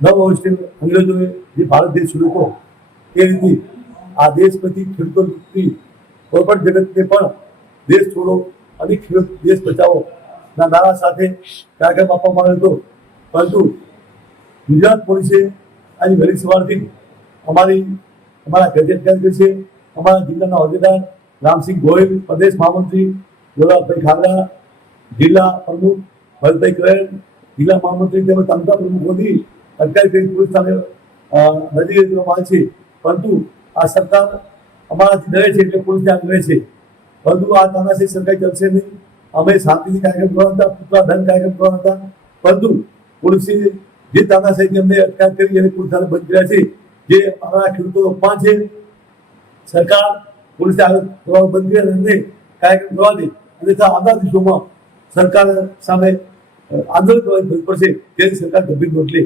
9 વર્ષથી અંગ્રેજોએ જે ભારત દેશ છોડ્યો હતો એ રીતે આ દેશ પછી ખેડૂતોની કોઈ પણ જગતને પણ દેશ છોડો અને ખેડૂત દેશ બચાવો ના નારા સાથે કાર્યક્રમ આપવામાં આવ્યો હતો. પરંતુ ગુજરાત પોલીસે આજે વહેલી સવારથી અમારા ગેજેટ કાર્યકર છે, અમારા જિલ્લાના હોદ્દેદાર રામસિંહ ગોયલ, પ્રદેશ મહામંત્રી ગોલાભાઈ ખાગરા, જિલ્લા પ્રમુખ ભરતભાઈ કરેણ, જિલ્લા મહામંત્રી તેમજ તાલુકા પ્રમુખોની અટકાયત કરી પોલીસ સામે નજીક કરવામાં આવે છે. પરંતુ આ સરકાર અમારાથી ડરે છે એટલે પોલીસ ત્યાં ડરે છે. પરંતુ આ તાનાશાહી સરકાર ચાલશે નહીં. અમે શાંતિથી કાર્યક્રમ કરવાના હતા, પૂતળા દહન કાર્યક્રમ કરવાના હતા, પરંતુ પોલીસે જે તાનાશાહીથી અમને અટકાયત કરી અને પોલીસ બંધ કર્યા છે, જે અમારા ખેડૂતો અપમાન છે. સરકાર પોલીસે બંધ કરી અને કાર્યક્રમ કરવા દે, અન્યથા આવનાર દિવસોમાં સરકાર સામે આંદોલન કરવાની ફરજ પડશે. તેની સરકાર ગંભીર નોંધ લે.